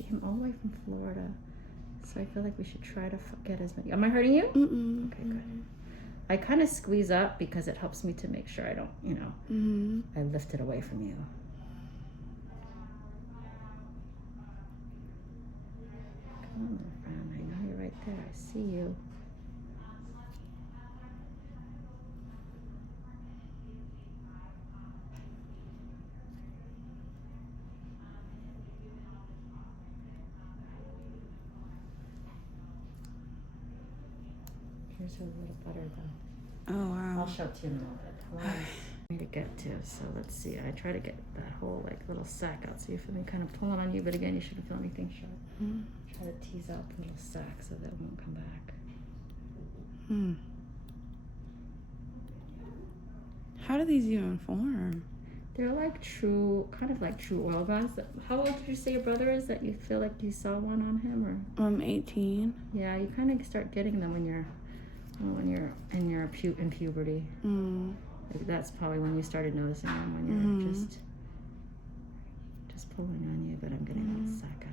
She came all the way from Florida. So I feel like we should try to get as many. Am I hurting you? Mm-mm. Okay, good. I kind of squeeze up because it helps me to make sure I don't, you know, I lift it away from you. Come on, little friend. I know you're right there. I see you. Here's a little butter though. Oh, wow. I'll show it to you in a little bit. How long for me to get to? So let's see. I try to get that whole like little sac out. So you feel me kind of pulling on you, but again, you shouldn't feel anything sharp. Try to tease out the little sac so that it won't come back. How do these even form? They're like true, kind of like true oil glands. How old did you say your brother is that you feel like you saw one on him? Or I'm 18. yeah, you kind of start getting them when you're in puberty. Like that's probably when you started noticing them, when you're just pulling on you. But I'm getting that sac out.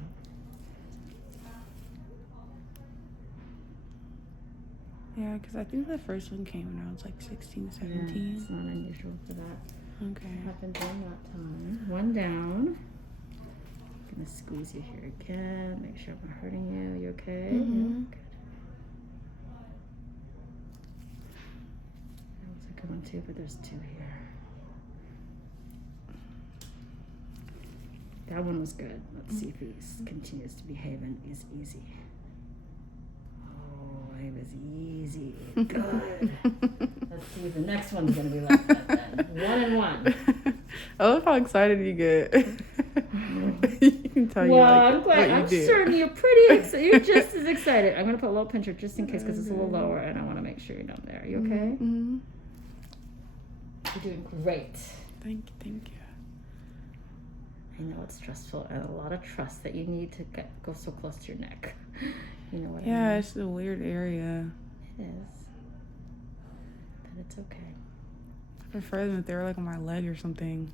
Yeah, because I think the first one came when I was like 16, 17. Yeah, it's not unusual for that. Okay. It happened during that time. One down. I'm gonna squeeze you here again. Make sure I'm not hurting you. You okay? Yeah, good. That was a good one too, but there's two here. That one was good. Let's see if he continues to behave and is easy. It was easy. Good. Let's see if the next one's going to be like that then. 1 and 1. I love how excited you get. You can tell well, you like I'm glad. I'm certain you're pretty excited. You're just as excited. I'm going to put a little pincher just in case because it's a little lower and I want to make sure you're down there. Are you okay? You're doing great. Thank you. I know it's stressful and a lot of trust that you need to go so close to your neck. You know what I mean? Yeah, it's a weird area. It is. But it's okay. I prefer them if they were like on my leg or something.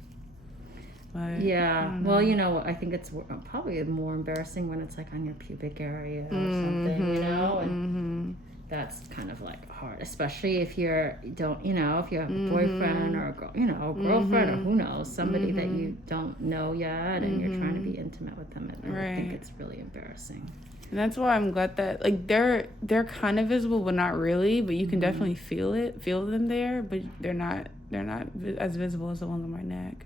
But yeah. Well, you know, I think it's probably more embarrassing when it's like on your pubic area or something, you know? And that's kind of like hard, especially if you have a boyfriend or a girl, you know, a girlfriend or who knows, somebody that you don't know yet and you're trying to be intimate with them. And I think it's really embarrassing. And that's why I'm glad that like they're kind of visible but not really, but you can definitely feel them there, but they're not as visible as the ones on my neck.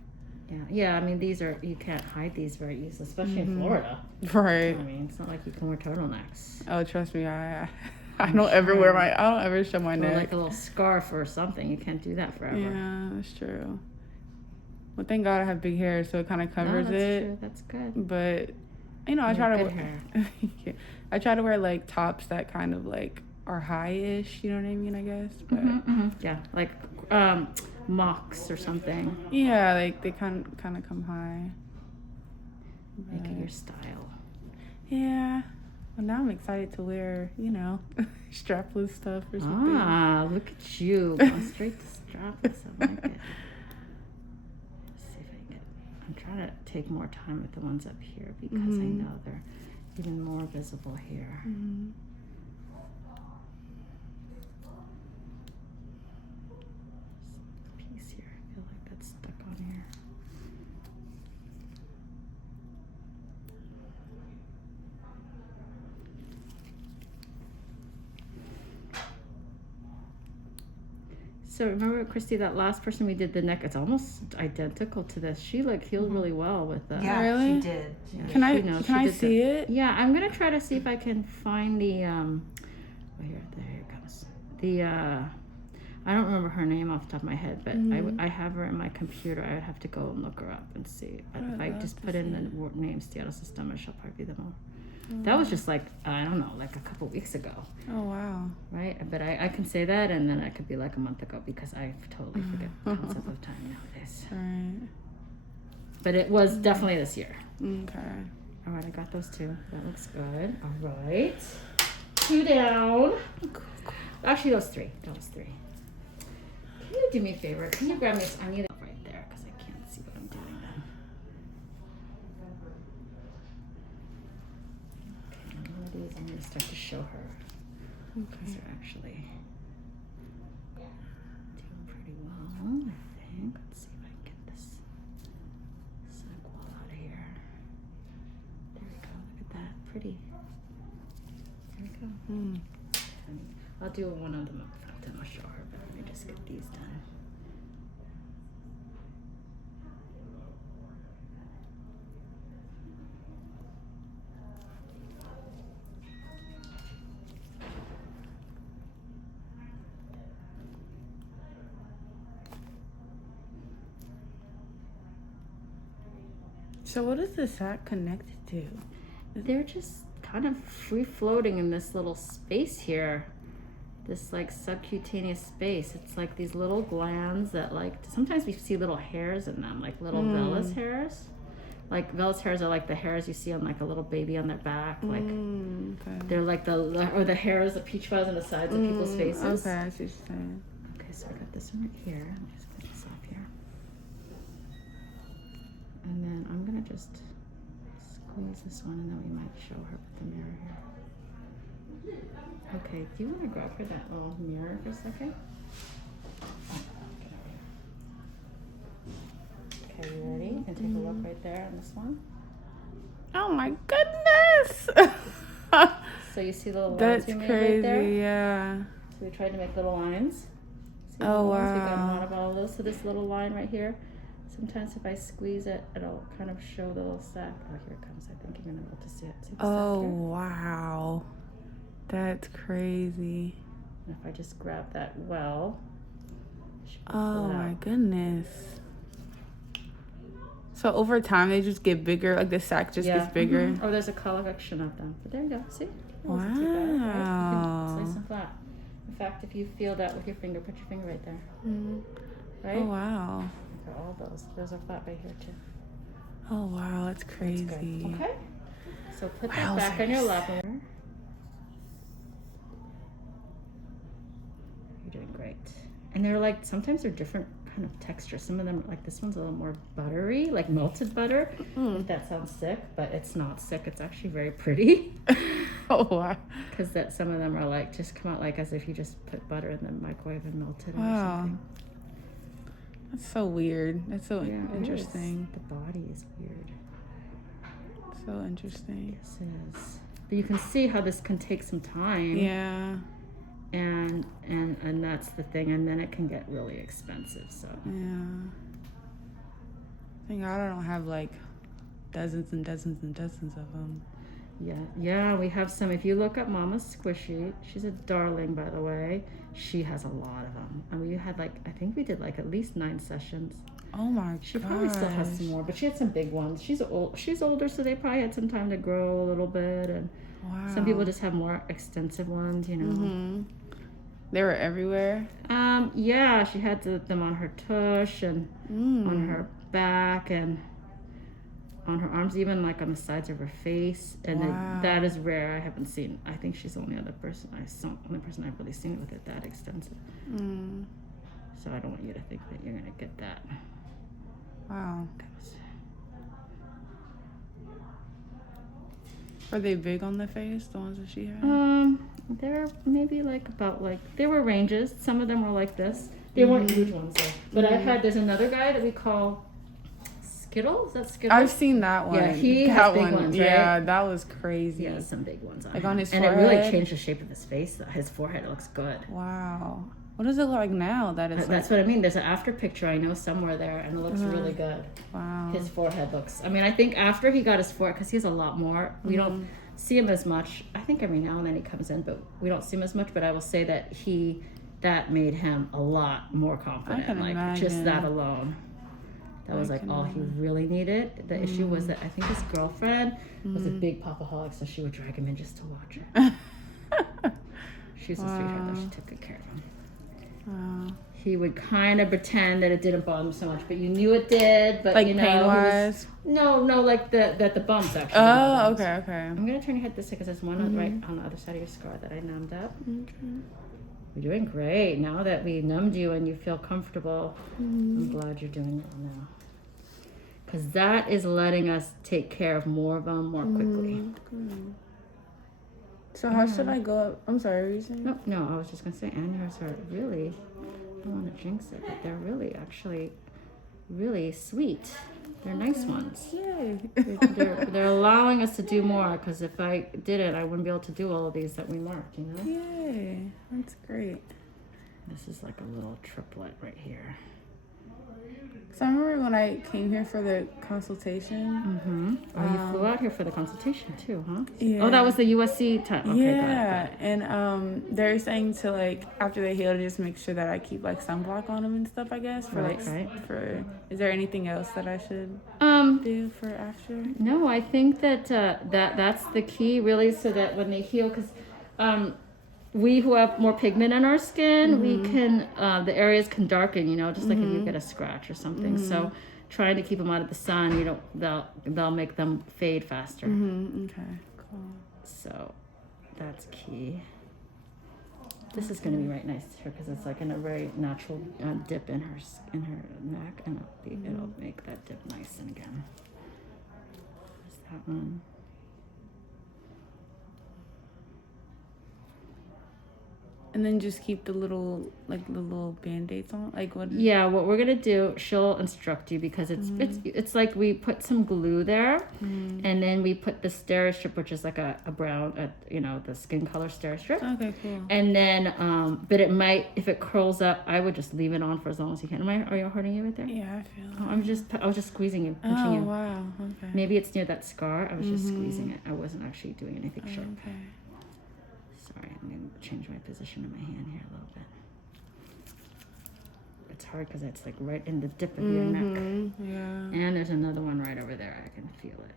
Yeah. I mean, you can't hide these very easily, especially in Florida. Right. I mean, it's not like you can wear turtlenecks. Oh, trust me, I don't ever show my neck. Or like a little scarf or something. You can't do that forever. Yeah, that's true. Well, thank God I have big hair, so it kind of covers it. True. That's good. But you know, I try to hair. I try to wear like tops that kind of like are high-ish. You know what I mean? I guess. But yeah, like mocks or something. Yeah, like they kind of come high. Make it your style. Yeah. Well, now I'm excited to wear, you know, strapless stuff or something. Ah, look at you. Going straight to strapless. I like it. Let's see if I can I'm trying to take more time with the ones up here because I know they're even more visible here. Piece here. I feel like that's stuck on here. So remember, Christy, that last person we did the neck, it's almost identical to this. She healed really well with the... Yeah, really? she did. Can I see it? Yeah, I'm going to try to see if I can find the... there it comes. The... I don't remember her name off the top of my head, but I have her in my computer. I would have to go and look her up and see. But if I just put in the name Steatocystomas, she'll probably be the more... That was just like, I don't know, like a couple weeks ago. Oh, wow. Right? But I can say that, and then it could be like a month ago because I totally forget the concept of time nowadays. Right. But it was definitely this year. Okay. All right, I got those two. That looks good. All right. 2 down. Cool. Actually, those 3. Can you do me a favor? Can you grab me I need it right there because I can't see what I'm doing then. gonna start to show her. Okay. These are actually doing pretty well, I think. Let's see if I can get this sac wall out of here. There we go. Look at that. Pretty. There we go. Mm. And I'll do one of them up front and I'll show her, but let me just get these done. So what is the sac connected to? They're just kind of free floating in this little space here. This like subcutaneous space. It's like these little glands that like, sometimes we see little hairs in them, like little vellus hairs. Like vellus hairs are like the hairs you see on like a little baby on their back. Like they're like the hairs, the peach fuzz on the sides of people's faces. Okay, I see what you're saying. Okay, so I got this one right here. Let me just put this off here. And then I'm gonna just squeeze this one and then we might show her with the mirror here. Okay, do you want to grab her that little mirror for a second? Okay, you ready? You can take a look right there on this one. Oh my goodness! So you see the little lines That's we made crazy, right there? yeah. So we tried to make little lines. See the Oh, little lines? We got a wow. lot of all of those. So this little line right here, sometimes if I squeeze it, it'll kind of show the little sac. Oh, here it comes. I think you're going to be able to see it. See the Oh, sac here? wow. That's crazy. And if I just grab that well, it should be Oh flat. my goodness. So over time they just get bigger, like the sac just gets bigger. Oh, there's a collection of them. But there you go. See? It Wow. wasn't too bad, right? It's nice and flat. In fact, if you feel that with your finger, put your finger right there. Right? Oh wow. Look at all those. Those are flat right here too. Oh wow, that's That's crazy. good. Okay. So put that Wow, back on your sis. lap. You're doing great. And they're like, sometimes they're different kind of texture. Some of them, like this one's a little more buttery, like melted butter. If that sounds sick, but it's not sick. It's actually very pretty. Oh wow. Because that some of them are like, just come out like as if you just put butter in the microwave and melted it or Wow. something. That's so weird. That's so Yeah, it interesting. is. The body is weird. So interesting. Yes, it is. But you can see how this can take some time. Yeah. And that's the thing, and then it can get really expensive. So Yeah. Thank God I don't have like dozens and dozens and dozens of them. yeah, we have some. If you look up Mama Squishy, she's a darling, by the way. She has a lot of them, and we had like, I think we did like at least 9 sessions. Oh my She probably still has some more, but she had some big ones. She's older, so they probably had some time to grow a little bit, and Wow. some people just have more extensive ones, you know. They were everywhere. Yeah, she had them on her tush and on her back and on her arms, even like on the sides of her face. And then that is rare. I haven't seen. I think she's the only person I've really seen it with it that extensive. So I don't want you to think that you're gonna get that. Wow. Are they big on the face, the ones that she had? They're maybe like about like, there were ranges. Some of them were like this. They weren't huge ones though. But there's another guy that we call Skittle. Is that Skittle? I've seen that one. Yeah, he that has big one. ones, right? Yeah, that was crazy. He has some big ones on Like him. on his and it forehead? really changed the shape of his face. His forehead looks good. Wow. What does it look like now? That's what I mean. There's an after picture I know somewhere there, and it looks really good. Wow. His forehead looks. I mean, I think after he got his forehead, because he has a lot more. We don't see him as much. I think every now and then he comes in, but we don't see him as much. But I will say that that made him a lot more confident. can Like imagine. just that alone. That was like all he really needed. The issue was that I think his girlfriend was a big popaholic, so she would drag him in just to watch her. She was a sweetheart, though. She took good care of him. Wow. He would kind of pretend that it didn't bother him so much, but you knew it did. But Like you know, pain-wise? No, like the bumps actually. Oh, the bumps. okay. I'm gonna turn your head this way because there's one right on the other side of your scar that I numbed up. Okay. You're doing great. Now that we numbed you and you feel comfortable, I'm glad you're doing it now. Because that is letting us take care of more of them more quickly. So how should I go up? I'm sorry, what were you saying? No, I was just gonna say, and yours are really, I don't want to jinx it, but they're really actually really sweet. They're nice ones. Yay. They're allowing us to do more, because if I did it, I wouldn't be able to do all of these that we marked, you know? Yay. That's great. This is like a little triplet right here. So I remember when I came here for the consultation. Oh, you flew out here for the consultation too, huh? Yeah. Oh, that was the USC time. Okay, yeah. got it. And they're saying to like after they heal to just make sure that I keep like sunblock on them and stuff, I guess. For Right. for is there anything else that I should do for after? No, I think that that's the key really, so that when they heal, because we who have more pigment in our skin, we can the areas can darken, you know, just like if you get a scratch or something. So trying to keep them out of the sun, you don't, they'll make them fade faster. Okay, cool. So that's key. This is going to be right nice to her, because it's like in a very natural dip in her neck, and it'll make that dip nice. And again, there's that one. And then just keep the little band-aids on, like what? Yeah, what we're gonna do, she'll instruct you, because it's like we put some glue there, and then we put the steri strip, which is like a brown, the skin color steri strip. Okay, cool. And then, but it might, if it curls up, I would just leave it on for as long as you can. Are you hurting you right there? Yeah, I feel. Oh, I was just squeezing you, pinching you. Oh wow. Okay. Maybe it's near that scar. I was just squeezing it. I wasn't actually doing anything sharp. Okay. Sorry, I'm going to change my position of my hand here a little bit. It's hard because it's like right in the dip of your neck. Yeah. And there's another one right over there. I can feel it.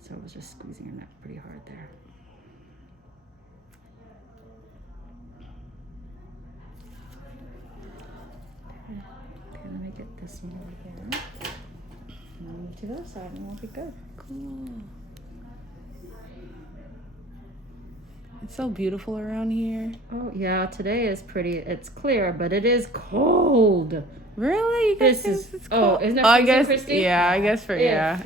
So I was just squeezing your neck pretty hard there. Okay, let me get this one over here. And I'll move to the other side and we'll be good. Cool. It's so beautiful around here. Oh yeah, today is pretty. It's clear, but it is cold. Really? You guys This is it's cold? Isn't it freezing, I guess Christy? yeah. I guess It's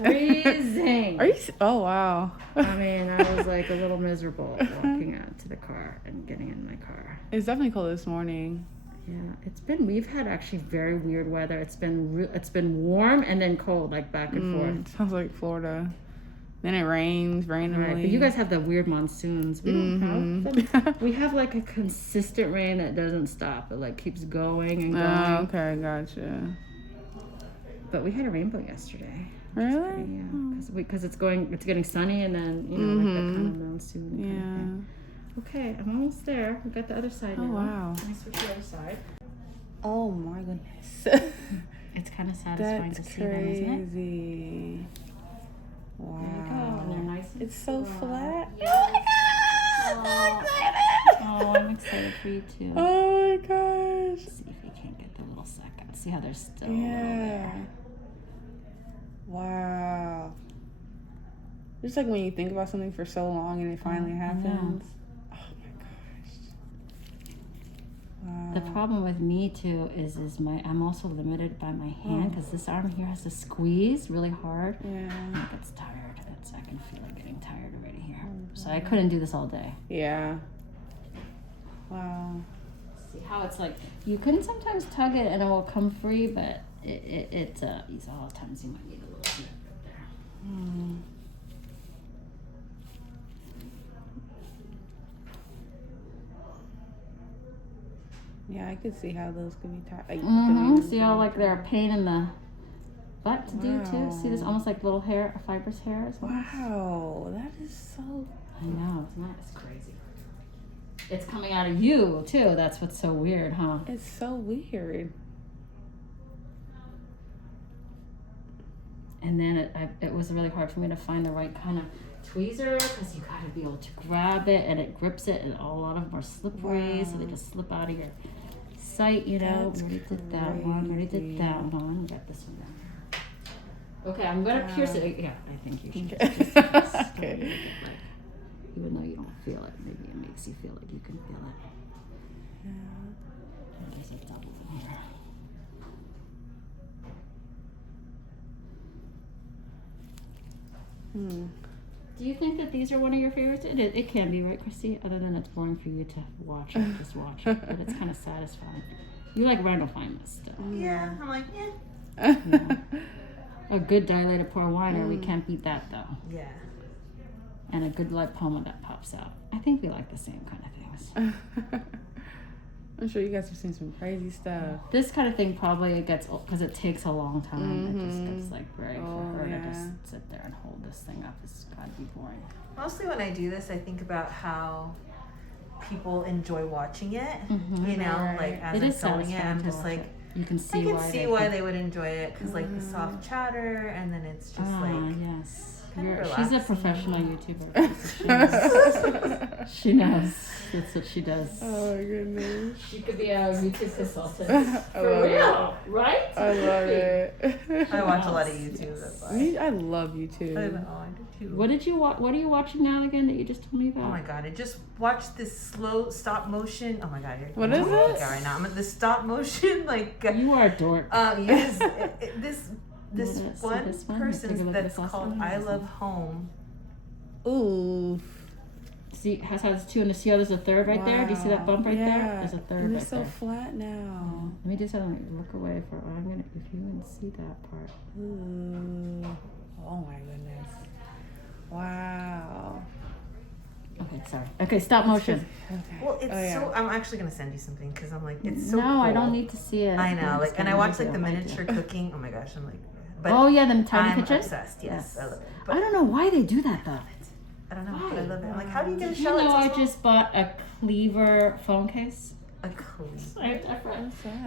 freezing. Are you? Oh wow. I mean, I was like a little miserable walking out to the car and getting in my car. It's definitely cold this morning. Yeah, we've had actually very weird weather. It's been warm and then cold, like back and forth. Sounds like Florida. Then it rains randomly. Right, but you guys have the weird monsoons. We don't have them. We have like a consistent rain that doesn't stop. It like keeps going and going. Oh, okay, gotcha. But we had a rainbow yesterday. Really? Yeah, because it's getting sunny, and then like that kind of monsoon. Yeah. Kind of thing. Okay, I'm almost there. We got the other side now. Oh wow. Let me switch to the other side. Oh my goodness. It's kind of satisfying to see them, isn't it? Crazy. Wow. There you go. And they're nice and It's so flat. Yeah. Oh, I'm excited for you too. Oh my gosh. See if you can't get the little sac out. See how they're still Yeah. there. Wow. Just like when you think about something for so long and it finally happens. Oh my gosh. Wow. The problem with me too is I'm also limited by my hand, because this arm here has to squeeze really hard. Yeah. And it gets tired. I can feel it getting tired already here. So I couldn't do this all day. Yeah. Wow. See how it's like, you can sometimes tug it and it will come free, but it's a lot of times you might need a little bit right there. Yeah, I could see how those could be tight. Like, See how like they're a pain in the butt to do too? See this almost like little fibrous hairs? Wow, that is so... I know, isn't that? It's crazy. It's coming out of you too. That's what's so weird, huh? It's so weird. And then it was really hard for me to find the right kind of tweezer, because you got to be able to grab it and it grips it, and a lot of them are slippery, so they just slip out of your sight, you know. That's We already did that one. We already did that one. We got this one down here. Okay, I'm going to pierce it. Yeah, I think you should. Just Okay. Even though you don't feel it, maybe it makes you feel like you can feel it. Yeah. There's a double in here. Do you think that these are one of your favorites? It can be, right, Christy? Other than it's boring for you to watch it, just watch it. But it's kind of satisfying. You like rhinophymus still. Yeah, I'm like, Yeah. A good dilated pore liner, we can't beat that though. Yeah. And a good lipoma that pops out. I think we like the same kind of things. I'm sure you guys have seen some crazy stuff. This kind of thing probably gets old because it takes a long time. It just gets like for her to just sit there and hold this thing up. It's gotta be boring. Mostly when I do this, I think about how people enjoy watching it. You know, like as I'm filming it, I'm just like, you can see I can see why they would enjoy it because like the soft chatter, and then it's just like yes. She's She's a professional YouTuber. So she knows. That's what she does. Oh my goodness. She could be a YouTube consultant. For real, right? I love it. I watch a lot of YouTube. That's why. I love YouTube. I do too. What did you watch? What are you watching now again that you just told me about? Oh my god! I just watched this slow stop motion. Oh my god! What is it? Right now, I'm at the stop motion. Like you are a dork. Yes. This one one? person that's called I Love Home. Ooh. See, has two, and see how there's a third right there? Do you see that bump right there? There's a third and right it's so there. flat now. Let me do something. Look away for. I'm gonna. If you can see that part. Ooh. Oh my goodness. Wow. Okay, sorry. Okay, stop motion. Okay. Well, it's so. I'm actually gonna send you something because I'm like, it's so. No, cool. I don't need to see it. I know, I'm like, just and I gonna watched use like the it. miniature cooking. Oh my gosh, I'm like. But oh yeah, them tiny I'm pictures. obsessed. Yes, I love it. I don't know why they do that though. I don't know, Why? but I love it. I'm like, how do you get a Did you shell? know I It's so just bought a cleaver phone case? a cleave.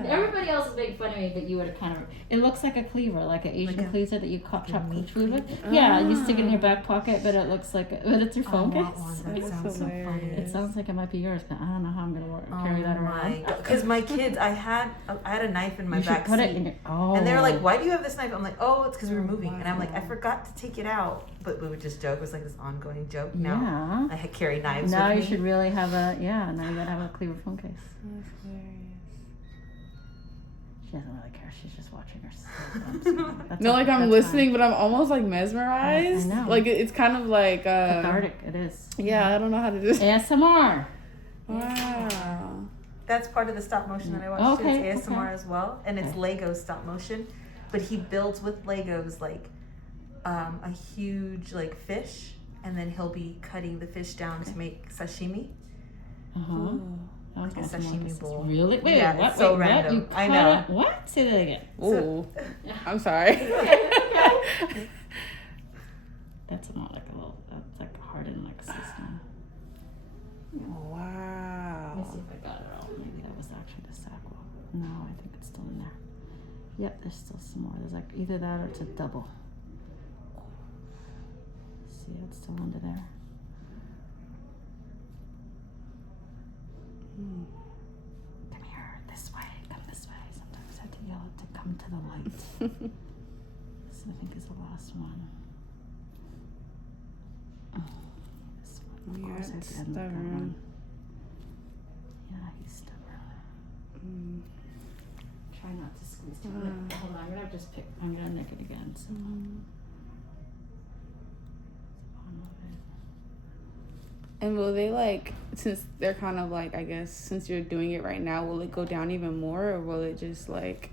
Everybody else is making fun of me, but you would kind of. It looks like a cleaver, like an Asian Like a- cleaver that you chop meat food with. cleaver? Yeah, you stick it in your back pocket, but it looks like. But it's your phone want case. one. That sounds so funny. It sounds like it might be yours, but I don't know how I'm gonna carry that around. Because my kids, I had a knife in my You should back put seat. it in your. Oh. And they were like, "Why do you have this knife?" I'm like, "Oh, it's because we were moving." And I'm like, "I forgot to take it out," but we would just joke. It was like this ongoing joke. Now I carry knives. Now with you me. should really have a Now you gotta have a cleaver phone case. That's hilarious. She doesn't really care. She's just watching her. No, like I'm listening, but I'm almost like mesmerized. I know. Like it's kind of like cathartic. It is. Yeah, I don't know how to do this. ASMR. Wow. That's part of the stop motion that I watched. Okay, Too. It's ASMR okay. as well, and it's Lego stop motion. But he builds with Legos like a huge like fish, and then he'll be cutting the fish down to make sashimi. Like a sashimi bowl. Really? Wait, Yeah, what? it's so Wait, random. What? You I cut know. it? What? Say that again. Ooh. I'm sorry. That's not like a little. That's like hardened like system. Wow. Let me see if I got it all. Maybe that was actually the sac wall. No, I think it's still in there. Yep, there's still some more. There's like either that or it's a double. See, it's still under there. Come here, this way, come this way. Sometimes I have to yell it to come to the light. This I think is the last one. This one, of course, I have to end with that one. Yeah, he's stubborn. Try not to squeeze too much. Hold on, I'm gonna just pick. I'm gonna nick it again. So. And will they like, since they're kind of like, I guess, since you're doing it right now, will it go down even more, or will it just like?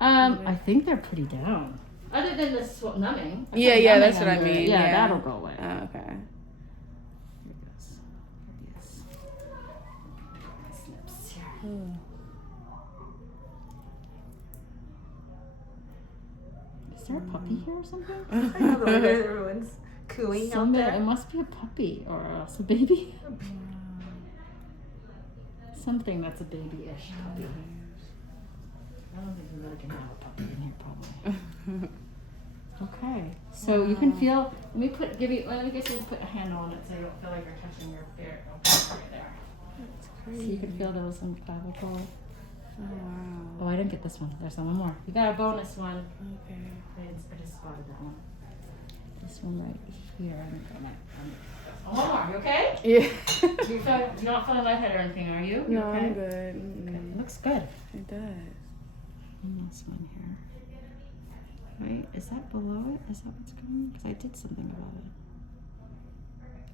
I think they're pretty down. Other than the numbing. Yeah, that's what I mean. Yeah, that'll go away. Oh, okay. Here it goes. Yes. Snips here. Is there a puppy here or something? I know the way that everyone's cooing out there. It must be a puppy or else a baby. Something that's a baby-ish puppy. I don't think we really can have a puppy in here, probably. Okay, so you can feel. Let me get you to put a hand on it so you don't feel like you're touching your beard. Right there. That's So crazy. you can feel those in clavicle. Oh wow. Oh, I didn't get this one. There's one more. You got a bonus one. Okay. I just spotted that one. This one right here. One more. You okay? Yeah. You're not feeling lightheaded or anything, are you? No, okay? I'm good. It looks good. It does. And this one here. Right? Is that below it? Is that what's going on? Because I did something about it.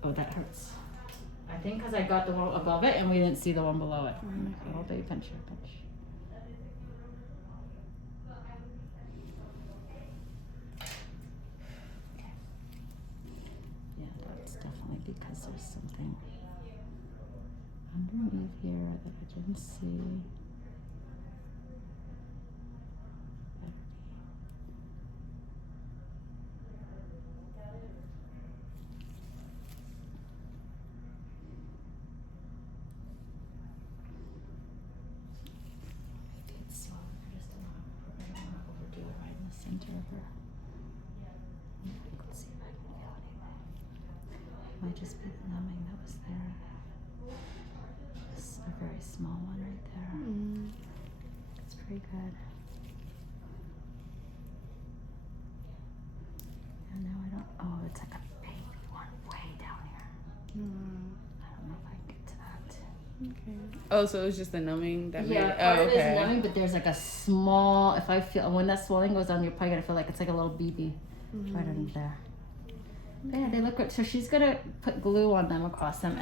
Oh, that hurts. I think because I got the one above it and we didn't see the one below it. Oh, baby, pinch here, pinch. Okay. Yeah, that's definitely because there's something underneath here that I didn't see. Center of her. I can see if I can feel anything. Might just be the numbing that was there. Just a very small one right there. It's pretty good. And now I don't. Oh, it's like a baby one way down here. I don't know if I can get to that. Okay. Oh, so it was just the numbing that made it. Part Oh, of it okay. is numbing, but there's like a small. If I feel when that swelling goes down, you're probably gonna feel like it's like a little BB right under there. But yeah, they look good. So she's gonna put glue on them across them.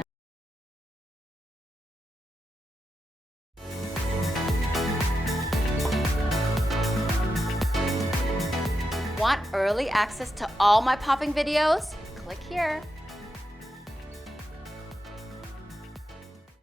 Want early access to all my popping videos? Click here.